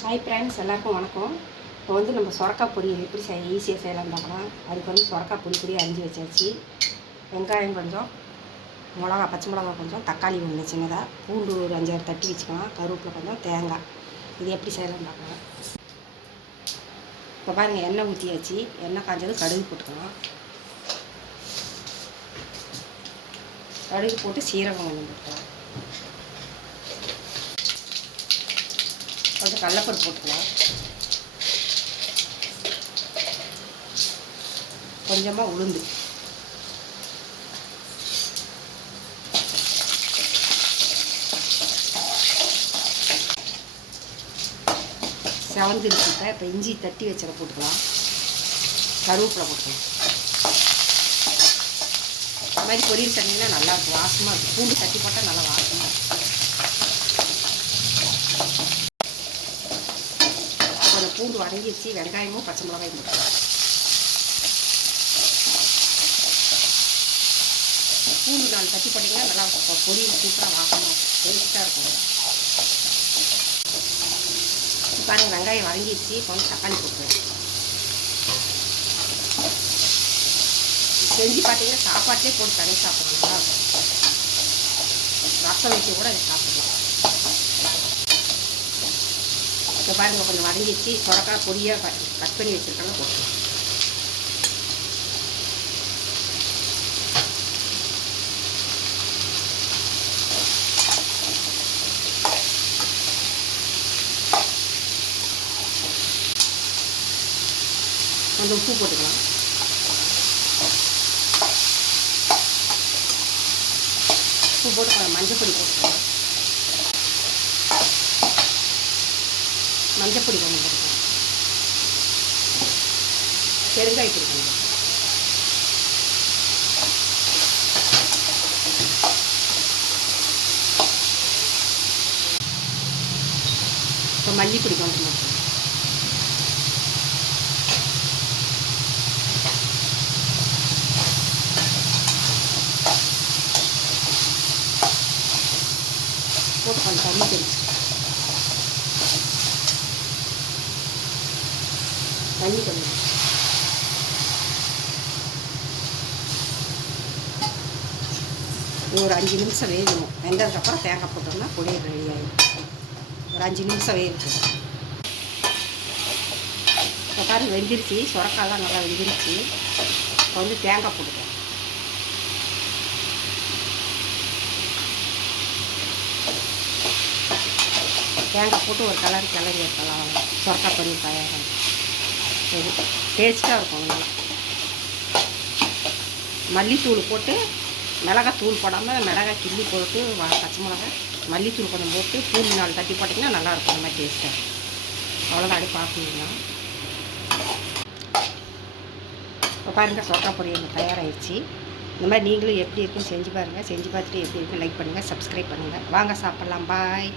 Hi friends எல்லாருக்கும் வணக்கம். இப்போ வந்து நம்ம சொரக்காய் பொரியல் எப்படி செய்ய ஈஸியாக செய்யலாம் பார்க்கலாம். அதுக்கு வந்து சொரக்காய் பொடி பொடி அரிஞ்சு வச்சாச்சு. வெங்காயம் கொஞ்சம் மிளகா பச்சை மிளகா கொஞ்சம் தக்காளி ஒன்று சின்னதாக பூண்டு ஒரு அஞ்சாறு தட்டி வச்சுக்கலாம். கருவேப்பிலை கொஞ்சம் தேங்காய். இது எப்படி செய்யலாம் பார்க்கலாம். இப்போ பாருங்கள் எண்ணெய் ஊற்றியாச்சு எண்ணெய் காஞ்சது கடுகு போட்டுக்கலாம். கடுகு போட்டு சீரகம் கொஞ்சம் போட்டுக்கலாம். கொஞ்சம் கடலப்பருப்பு போட்டுக்கலாம். கொஞ்சமாக உளுந்து. செவந்திருக்கு இப்போ இப்போ இஞ்சி தட்டி வச்சதை போட்டுக்கலாம். கருவேப்பிலை போட்டுக்கலாம். இந்த மாதிரி பொரியல் தண்ணினா நல்லாயிருக்கும் வாசமாக இருக்கும். பூண்டு தட்டி போட்டால் நல்லா வாசமாக இருக்கும் கொஞ்சம் பூண்டு வதங்கி வச்சு வெங்காயமும் பச்சை மிளகாயும் போட்டுக்கலாம். பூண்டு நாலு தட்டி போட்டிங்கன்னா நல்லா இருக்கும். பொரியல் சூப்பராக வாசமாக டேஸ்ட்டாக இருக்கும். பாருங்கள் வெங்காயம் வதங்கிடுச்சு இப்போ வந்து தக்காளி போட்டுருவேன் செஞ்சு பார்த்தீங்கன்னா சாப்பாட்டிலே போட்டு தனியாக சாப்பிடலாம். நல்லா இருக்கும். ரசம் வச்சு கூட அதை சாப்பிடலாம். இப்போ பாருங்கள் கொஞ்சம் வதங்கிடுச்சு. சுரக்காய் பொடியாக கட் கட் பண்ணி வச்சுருக்காங்க. போட்டு கொஞ்சம் உப்பு போட்டுக்கலாம். உப்பு போட்டு மஞ்சள் பொடி போட்டுக்கலாம். மஞ்சப்பொடி கொஞ்சம் போட்டுக்கலாம் பெருங்காய பொடி கொஞ்சம் இப்போ மல்லிப்பொடி கொஞ்சம் போட்டுக்கலாம் போட்டு கொஞ்சம் தண்ணி தெளிச்சு தண்ணி தண்ணி ஒரு அஞ்சு நிமிஷம் வேகணும். வெந்ததுக்கப்புறம் தேங்காய் போட்டோம்னா பொடியை ரெடி ஆகிடும் ஒரு அஞ்சு நிமிஷம் வேகட்டும். இப்போ பாருங்க வெந்திருச்சு. சுரக்காலாம் நல்லா வெந்திருச்சு. இப்போ வந்து தேங்காய் போட்டுக்கலாம். தேங்காய் போட்டு ஒரு கலர் கிளறி இருக்கலாம் சொரக்காய் பண்ணி தயாராகும் டேஸ்ட்டாக இருக்கும் நல்லா. மல்லித்தூள் போட்டு மிளகாய் தூள் போடாமல் மிளகாய் கிள்ளி போட்டு பச்சை மிளகாய் மல்லித்தூள் கொஞ்சம் போட்டு பூமி நாள் தட்டி போட்டிங்கன்னா நல்லாயிருக்கும் அந்த மாதிரி டேஸ்ட்டாக அவ்வளோதான் அப்படி பார்க்கணுங்கன்னா இப்போ பாருங்கள் சொரக்காய் பொரியல் தயாராகிடுச்சு இந்த மாதிரி நீங்களும் எப்படி இருக்குன்னு செஞ்சு பாருங்கள் செஞ்சு பார்த்துட்டு எப்படி இருக்குன்னு லைக் பண்ணுங்கள் சப்ஸ்கிரைப் பண்ணுங்கள் வாங்க சாப்பிட்லாம். பாய்